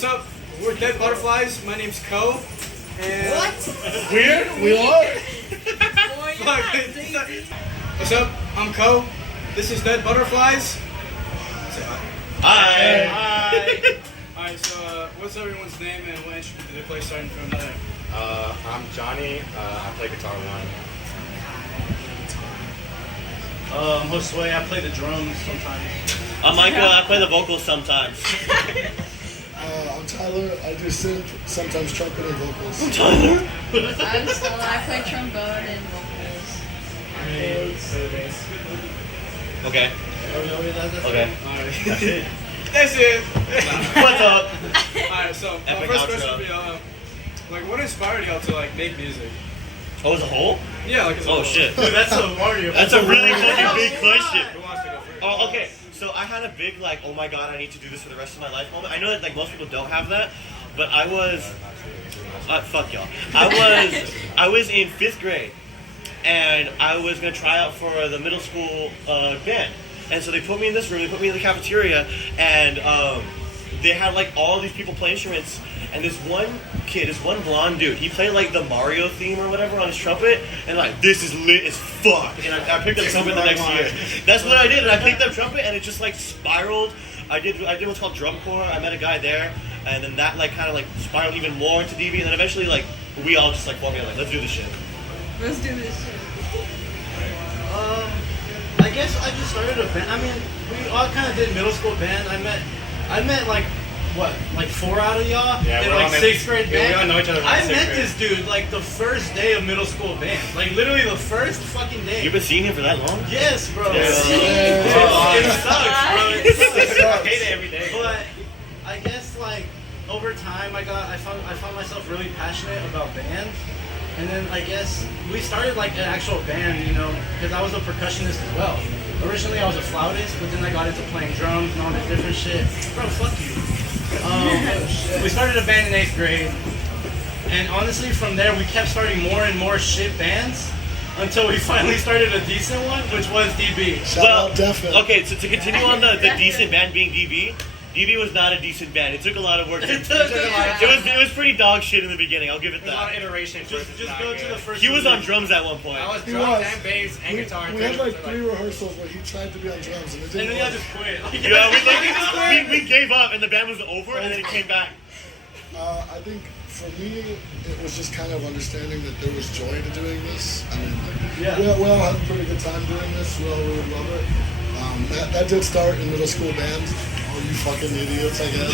What's up? We're Dead Butterflies. My name's Ko. And What? Weird? We are? Boy, What's up? I'm Ko. This is Dead Butterflies. Say Hi. Hi. Alright, so what's everyone's name and what instrument do they play starting from there? I'm Johnny. I play guitar one. I'm Josue. I play the drums sometimes. I'm Michael. I play the vocals sometimes. I'm Tyler. I do synth, sometimes trumpet and vocals. Tyler. I'm Stella. I play trombone and vocals. Okay. Okay. Alright. That's it. What's up? Alright, so Epic first outro. question would be, like, what inspired y'all to like make music? Oh, as a whole? Yeah, like as a Oh whole. shit. Dude, that's a Mario. That's a really fucking big question. Who wants to go first? Oh, okay. So I had a big like, oh my god, I need to do this for the rest of my life moment. I know that like most people don't have that, but I was, fuck y'all. I was in 5th grade, and I was gonna try out for the middle school band. And so they put me in this room, they put me in the cafeteria, and they had like all these people play instruments, and this one kid, this one blonde dude, he played like the Mario theme or whatever on his trumpet, and like, this is lit as fuck. And I picked up trumpet the next year. That's what I did, and I picked up trumpet, and it just like spiraled. I did what's called drum corps. I met a guy there, and then that like kind of like spiraled even more into DB, and then eventually like we all just like formed like, let's do this shit. Let's do this shit. I guess I just started a band. I mean, we all kind of did middle school band. I met like, what, like 4 out of y'all Yeah, in we're like all 6th grade yeah, band. we all know each other from I 6th met grade. this dude like the first day of middle school band. Like literally the first fucking day. You've been seeing him for that long? Yes, bro. Yeah. It sucks, bro. It sucks. I hate it every day. But I guess like over time, I found myself really passionate about band, and then I guess we started like an actual band, you know, because I was a percussionist as well. Originally, I was a flautist, but then I got into playing drums and all this different shit. Bro, fuck you. We started a band in 8th grade, and honestly, from there, we kept starting more and more shit bands until we finally started a decent one, which was DB. Shout out definitely. Okay, so to continue on the decent band being DB, DB was not a decent band. It took a lot of work. It was pretty dog shit in the beginning. I'll give it There's a lot that. of iterations. Just go to the first. He was on release. drums at one point. I was He drums was. and bass and guitar. We had like 3 rehearsals where he tried to be on drums and it And didn't then I work. just quit. Yeah, we gave up and the band was over and then it came back. I think for me, it was just kind of understanding that there was joy to doing this. I mean, we all had a pretty good time doing this. We all really love it. That did start in middle school band. Oh, you fucking idiots, I guess.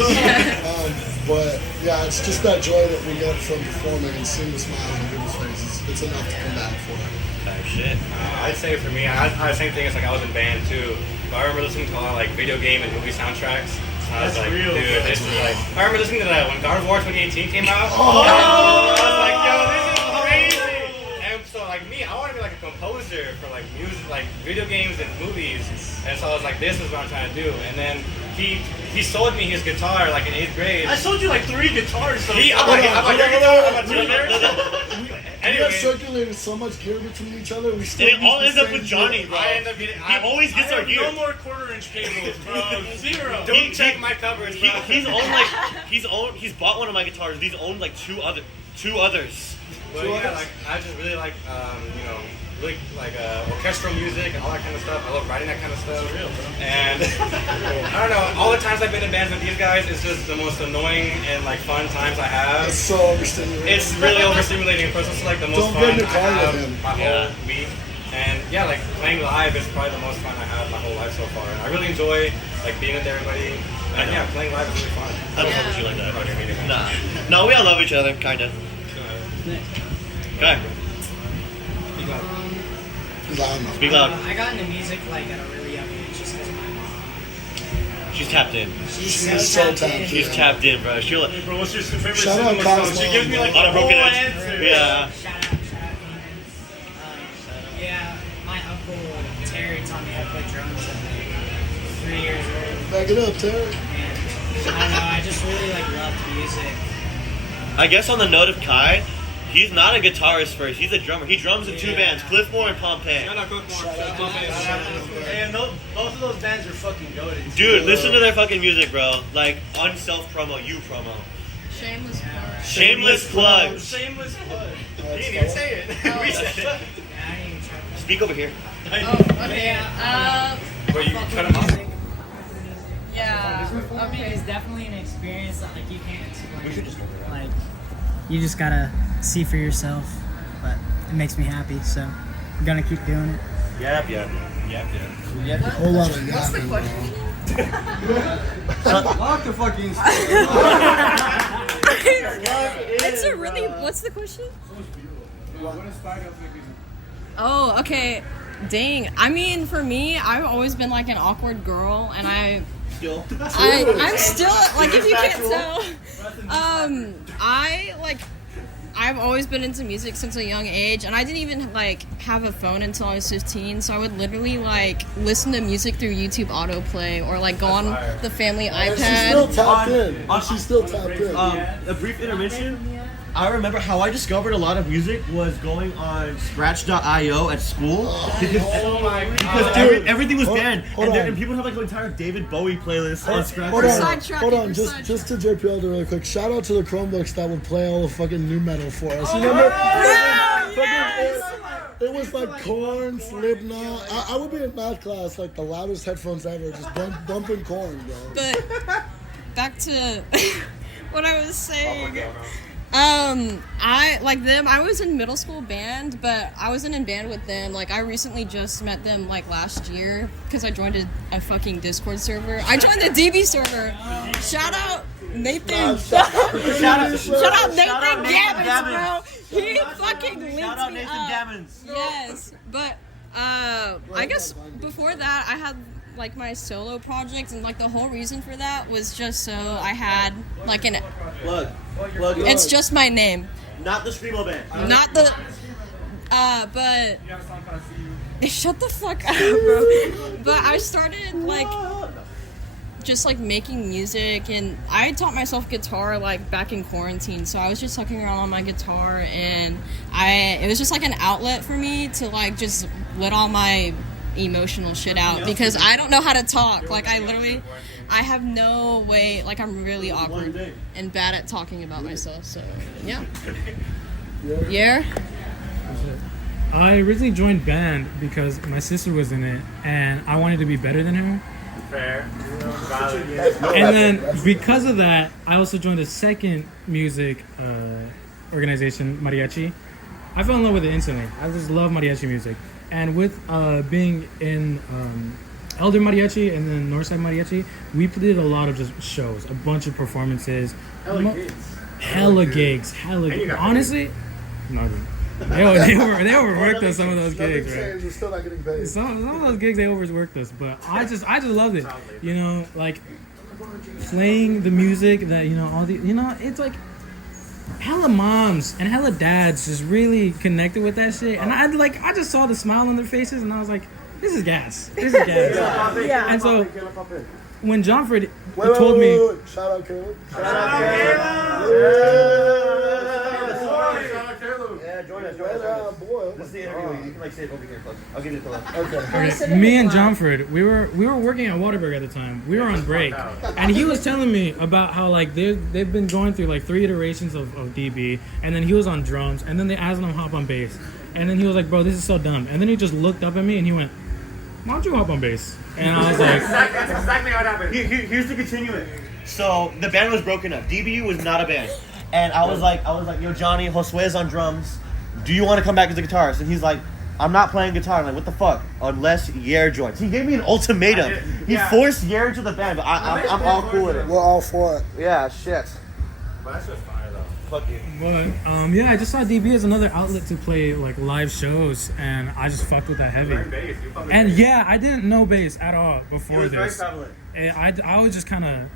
But yeah, it's just that joy that we get from performing and seeing the smiles on people's faces. It's enough to come back for. Oh, shit. I'd say for me, I had the same thing as like I was in band too. But I remember listening to a lot of like video game and movie soundtracks. I was That's like, real. dude, this is like. I remember listening to that when God of War 2018 came out. Oh! I was like, yo, this is crazy. And so like me, I want to be like a composer for like music, like video games and movies. And so I was like, this is what I'm trying to do. And then he sold me his guitar like in 8th grade. I sold you like 3 guitars. So I'm like, your guitar, I'm like, your We Anyway. have circulated so much gear between each other. We still And it use all the ends up same with gear. Johnny, bro. I end up getting. He always gets our gear. No more 1/4-inch cables, bro. 0. Don't check my cupboards, bro. He's bought one of my guitars. He's owned like two others. But yeah, like I just really like really like orchestral music and all that kind of stuff. I love writing that kind of stuff. Real, bro. And I don't know, all the times I've been in bands with these guys, it's just the most annoying and like fun times I have. It's so overstimulating. It's really overstimulating. Of course, it's like the most Don't fun get in the car I have with him. my whole week. And yeah, like playing live is probably the most fun I have my whole life so far. And I really enjoy like being with everybody. And yeah, playing live is really fun. I don't know what you like that. About your meeting. Nah. No, we all love each other, kinda. Okay. Speak loud. I got into music like at a really young age just because of my mom. She's tapped in. She's so tapped in. tapped She's tapped in, bro. She'll. Hey, bro, what's your favorite Shout out Cinema song? Cosmo, She gives me like On a the broken whole edge. answer. Yeah. Shout out, Demon. Yeah, my uncle Terry taught me how to play drums at like 3 years old. Back it up, Terry. And I don't know, I just really like loved music. I guess on the note of Kai, he's not a guitarist first. He's a drummer. He drums in 2 bands, Cliffmore and Pompey. Shout out Cookmore. Shout out Pompey. And both of those bands are fucking goated. Dude, listen to their fucking music, bro. Like, on self-promo, you promo. Shameless plug. Shameless plug. Shameless plug. You didn't even say it. We said it. Yeah, I didn't even try to. Speak over here. Oh, okay. But you cut him off. Yeah. Performing Okay. is definitely an experience that like you can't explain. We should just hold it. Like, you just gotta see for yourself. But it makes me happy, so I'm gonna keep doing it. Yep. A whole lot of What's the yapping. question? Lock the fucking. It's a really. What's the question? What inspired you to make music? Oh, okay. Dang. I mean, for me, I've always been like an awkward girl, and I'm still, like, if you can't tell, I've always been into music since a young age, and I didn't even like have a phone until I was 15. So I would literally like listen to music through YouTube autoplay or like go on the family And she's still iPad. tapped in. She's still tapped in. A brief intermission. I remember how I discovered a lot of music was going on Scratch.io at school because everything was banned, and people have like an entire David Bowie playlist on Scratch. Hold sidetracking, on, we're just to JPL really quick. Shout out to the Chromebooks that would play all the fucking new metal for us. You remember? It was like Korn, Slipknot. I would be in math class like the loudest headphones ever, just bumping Korn, bro. But back to what I was saying. I like them. I was in middle school band, but I wasn't in band with them. Like, I recently just met them like last year because I joined a fucking Discord server. I joined the DB server. Shout out Nathan. Shout out Nathan Gammons, bro. He fucking linked Shout out me Nathan up. Gammons. Yes, but I guess before that I had like my solo project, and like the whole reason for that was just so I had like an. Plug. It's just my name, Not the Screamo band. not the. But. Shut the fuck up, bro. But I started like. Just like making music, and I taught myself guitar like back in quarantine, so I was just fucking around on my guitar, and it was just like an outlet for me to like just let all my emotional shit out because I don't know how to talk. Like I have no way, like I'm really awkward and bad at talking about myself, so yeah. Yeah? I originally joined band because my sister was in it and I wanted to be better than her. Fair. And then because of that, I also joined a second music organization, mariachi. I fell in love with it instantly. I just love mariachi music. And with being in Elder Mariachi and then Northside Mariachi, we did a lot of just shows, a bunch of performances. Hella gigs. Honestly, no, they overworked us some of those gigs, right? We're still not getting paid. Some of those gigs they overworked us, but I just loved it. You know, like playing the music that it's like hella moms and hella dads just really connected with that shit, and I just saw the smile on their faces, and I was like, this is gas. Yeah. And so when Johnford told me, Shout out Caleb. Yeah, join us. Boy. This is the interview. You can like sit over here close. I'll give you the pillow. Okay. me and Johnford, we were working at Waterberg at the time. We were on break, and he was telling me about how like they've been going through like 3 iterations of DB, and then he was on drums, and then they asked him to hop on bass, and then he was like, bro, this is so dumb, and then he just looked up at me and he went, why don't you hop on bass? And I was like, That's exactly how it happened. Here's the continuing. So the band was broken up. DBU was not a band, and I was like, yo, Johnny, Josue's on drums. Do you want to come back as a guitarist? And he's like, I'm not playing guitar. I'm like, what the fuck? Unless Yair joins. He gave me an ultimatum. He forced Yair into the band, but I'm all cool with it. We're all for it. Yeah, shit. But that's just fire though. Fuck you. but yeah, I just saw DB as another outlet to play like live shows, and I just fucked with that heavy. Learn bass. You fucking And bass. yeah, I didn't know bass at all It before was very this. prevalent. I was just kind of.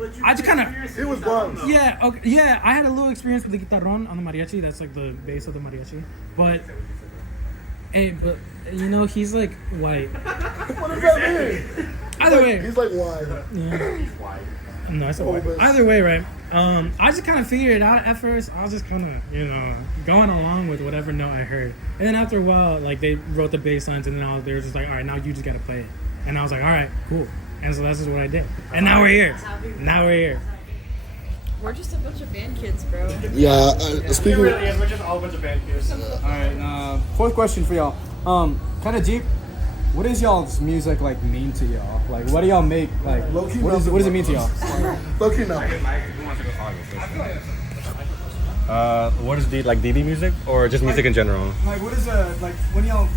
He was bummed. Yeah, okay, yeah, I had a little experience with the guitarron on the mariachi. That's like the bass of the mariachi. But you know, he's like white. What does that mean? Either way, He's like, why? yeah. No, I said white. Either way, right? I just kind of figured it out at first. I was just kind of, going along with whatever note I heard. And then after a while, like they wrote the bass lines, and then they were just like, all right, now you just gotta play it. And I was like, all right, cool. And so that's just what I did. And now we're here. We're just a bunch of band kids, bro. Yeah, speaking. It really is. We're just all a bunch of band kids. Alright, fourth question for y'all. Kind of deep. What does y'all's music like mean to y'all? Like, what do y'all make? Like, Low-key what does it mean to y'all? Low-key nothing. What is DB music or just music in general? Like, what is like when y'all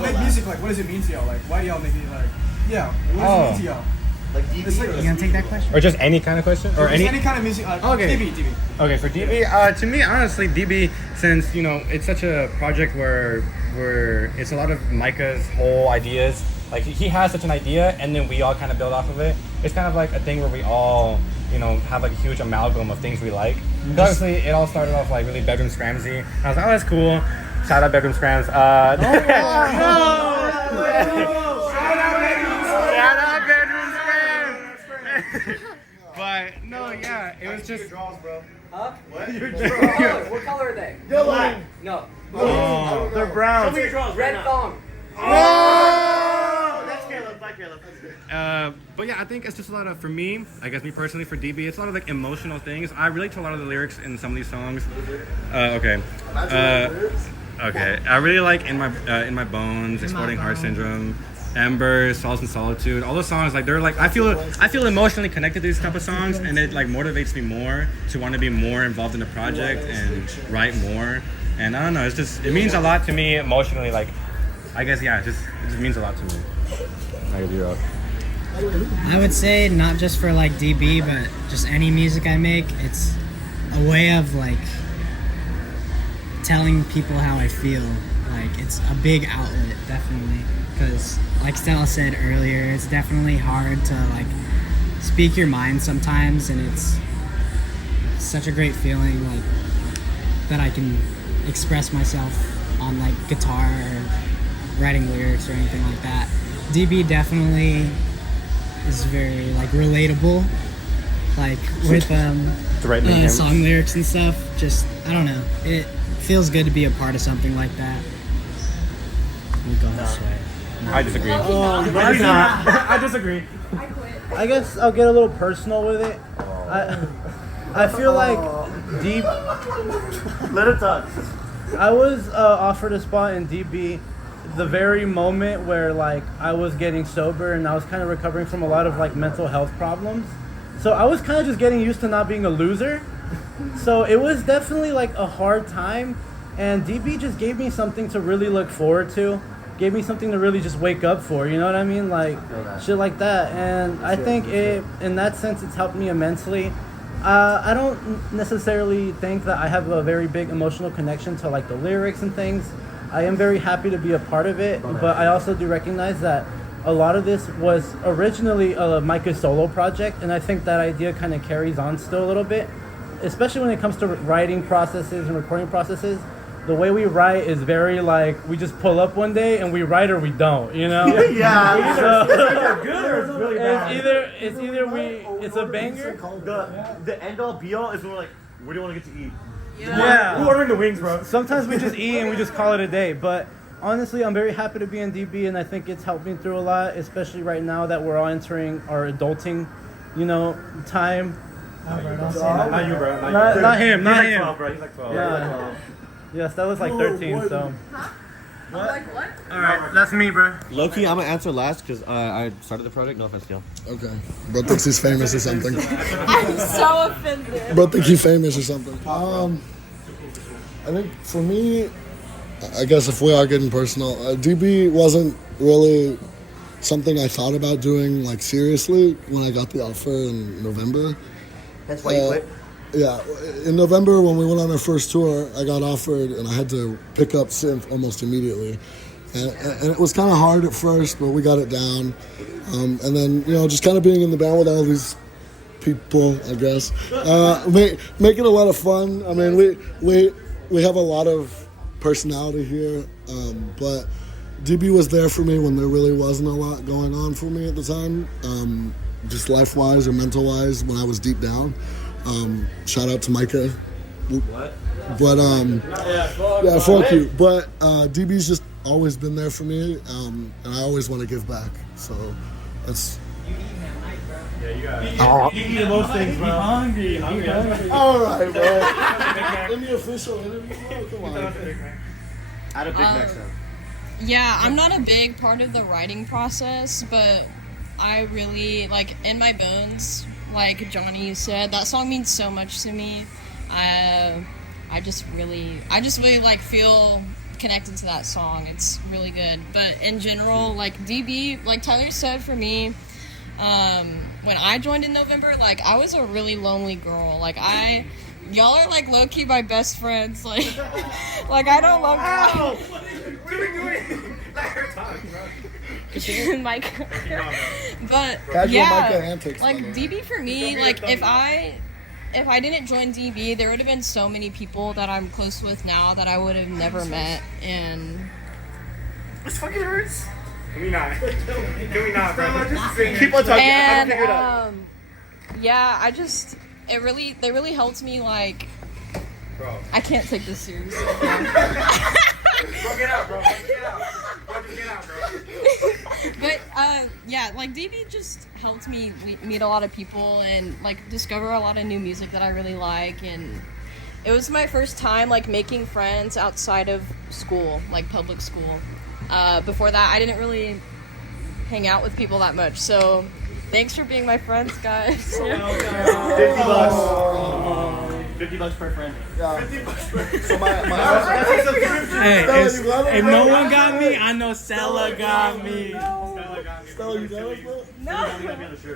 make music? Like, what does it mean to y'all? Like, why do y'all make it? Like, yeah, what does it mean to y'all? It's like, You gonna take that question? Or just any kind of question? Or any kind of music. Okay. DB. Okay, for DB, to me, honestly, DB, since, you know, it's such a project where it's a lot of Micah's whole ideas. Like, he has such an idea, and then we all kind of build off of it. It's kind of like a thing where we all, you know, have like a huge amalgam of things we like. Because obviously, it all started off like really Bedroom Scramsy. I was like, oh, that's cool. Shout out Bedroom Scrams. Shout out Bedroom Scrams. But no, yeah, it was just. Huh? What color are they? Yellow. No. Oh, they're brown. Red thong. Oh, that's Caleb. Bye, Caleb. But yeah, I think it's just a lot of, for me, I guess me personally, for DB, it's a lot of like emotional things. I relate to a lot of the lyrics in some of these songs. Okay. Okay. I really like In My Bones, Exploding Heart Syndrome, Ember, Solace and Solitude. All those songs, like they're like I feel emotionally connected to these type of songs, and it like motivates me more to want to be more involved in the project and write more. And I don't know, it means a lot to me emotionally. Like, I guess it just means a lot to me. I guess you're up. I would say not just for like DB, but just any music I make. It's a way of like telling people how I feel. Like it's a big outlet, definitely. Because like Stella said earlier, it's definitely hard to like speak your mind sometimes, and it's such a great feeling like that I can express myself on like guitar or writing lyrics or anything like that. DB definitely is very like relatable, like with song lyrics and stuff. Just I don't know, it feels good to be a part of something like that. We go this way. I disagree. I disagree. I guess I'll get a little personal with it. I feel like deep. Let it talk. I was offered a spot in DB the very moment where like I was getting sober and I was kind of recovering from a lot of like mental health problems. So I was kind of just getting used to not being a loser. So it was definitely like a hard time, and DB just gave me something to really look forward to. Gave me something to really just wake up for, you know what I mean? Like shit like that. And I think in that sense it's helped me immensely. I don't necessarily think that I have a very big emotional connection to like the lyrics and things. I am very happy to be a part of it, but I also do recognize that a lot of this was originally a Micah solo project, and I think that idea kind of carries on still a little bit, especially when it comes to writing processes and recording processes. The way we write is very like we just pull up one day and we write or we don't, you know? Yeah. So, It's good or it's really bad. it's a banger. The end all be all is when we're like, where do you want to get to eat? Yeah. Who ordering the wings, bro? Sometimes we just eat and we just call it a day. But honestly, I'm very happy to be in DB, and I think it's helped me through a lot, especially right now that we're all entering our adulting, time. Not you, bro. Not him. Not him. 12, bro. He's like 12. Yeah. Yes, that was like 13. So. I'm like, what? All right, that's me, bro. Low-key, I'm going to answer last because I started the project. No offense, y'all. Okay. Bro thinks he's famous or something. I'm so offended. Bro think he's famous or something. I think for me, I guess if we are getting personal, DB wasn't really something I thought about doing like seriously when I got the offer in November. That's why you quit? Yeah, in November when we went on our first tour, I got offered and I had to pick up synth almost immediately. And it was kind of hard at first, but we got it down. And then, just kind of being in the band with all these people, I guess, make it a lot of fun. I mean, we have a lot of personality here, but DB was there for me when there really wasn't a lot going on for me at the time, just life-wise or mental-wise when I was deep down. Shout out to Micah. What? But yeah, fuck you. But DB's just always been there for me, and I always want to give back. So that's. Yeah, you got it. You eat most things, bro. Hungry. All right, bro. In the official interview, bro. Come on. Add a Big Mac sound. Yeah, I'm not a big part of the writing process, but I really, like, In My Bones, like Johnny said, that song means so much to me. I just really like feel connected to that song. It's really good. But in general, like DB, like Tyler said, for me, when I joined in November, like I was a really lonely girl. Like y'all are like low key my best friends. Like, like I don't love. What are we doing? Let her talk, bro. Mike. But Casual yeah, Micah antics, like by the way. DB for me, like if I didn't join DB, there would have been so many people that I'm close with now that I would have never met. And This fucking hurts. Can we not? Can we not, bro? Keep on talking. and yeah, they really helped me. Like, Bro. I can't take this seriously. Bro, get out, bro. Get out. Bro, just get out, bro. But yeah, like DB just helped me meet a lot of people and like discover a lot of new music that I really like. And it was my first time like making friends outside of school, like public school. Before that, I didn't really hang out with people that much. So thanks for being my friends, guys. $50 per friend. Yeah. So Hey, if no one got me, I know Stella got me. Stella, you got us, bro? No.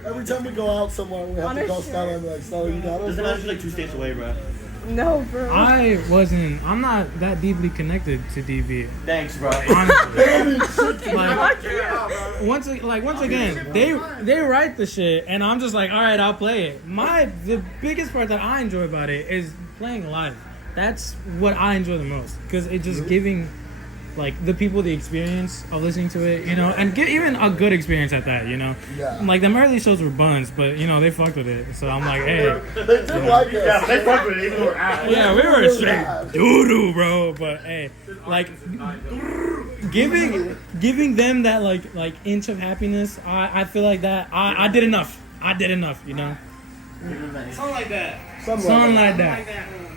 Every time we go out somewhere, we have to call Stella and be like, Stella, you got us? Doesn't matter if you're like 2 states away, bro. No, bro. I'm not that deeply connected to DB. Thanks, bro. Honestly. Once again, they write the shit, and I'm just like, all right, I'll play it. The biggest part that I enjoy about it is playing live. That's what I enjoy the most, because it's just giving like the people the experience of listening to it, you know, and get even a good experience at that, you know. Yeah. Like the early shows were buns, but you know they fucked with it, so I'm like, hey. They did like us. Yeah, they fucked with it even though we're out. Yeah, we were straight doo-doo, bro. But hey, like giving them that like inch of happiness, I feel like that I did enough. You know. Something like that. Something like that.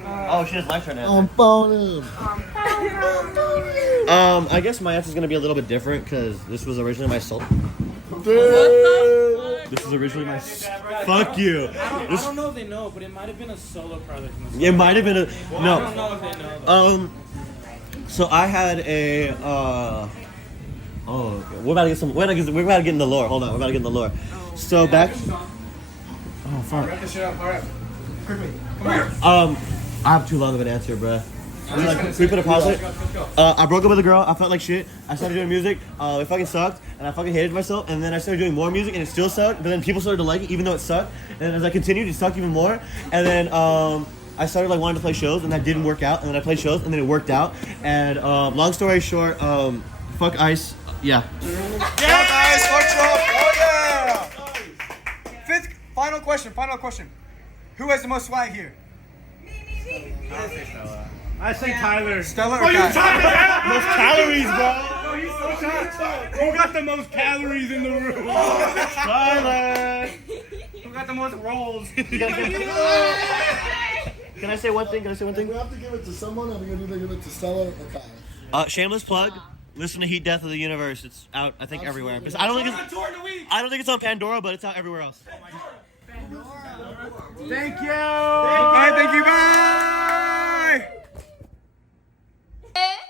Oh, she just likes her now. I'm phoning. I guess my answer is gonna be a little bit different because this was originally my soul. This was originally my. Fuck you. I don't know if they know, but it might have been a solo project. It might have been a no. I don't know if they know. So I had a. We're about to get some. We're about to get in the lore. Hold on, we're about to get in the lore. So back. Oh fuck. Wrap this shit up. Hurry up. Quickly. I have too long of an answer, bruh. Can we put a pause it? I broke up with a girl. I felt like shit. I started doing music. It fucking sucked, and I fucking hated myself. And then I started doing more music, and it still sucked. But then people started to like it, even though it sucked. And as I continued, it sucked even more. And then I started like wanting to play shows, and that didn't work out. And then I played shows, and then it worked out. And long story short, fuck Ice. Yeah. Yeah, guys. Fuck Trump. Oh yeah. Final question. Who has the most swag here? I say Tyler. Stella or What are you Kai? talking about? Most calories, bro. No, he's so shot. Who got the most calories in the room? Tyler. Who got the most rolls? Can I say one thing? We have to give it to someone, and we're going to either give it to Stella or Kai. Shameless plug. Listen to Heat Death of the Universe. It's out, I think, everywhere. Because I don't think it's on Pandora, but it's out everywhere else. Thank you.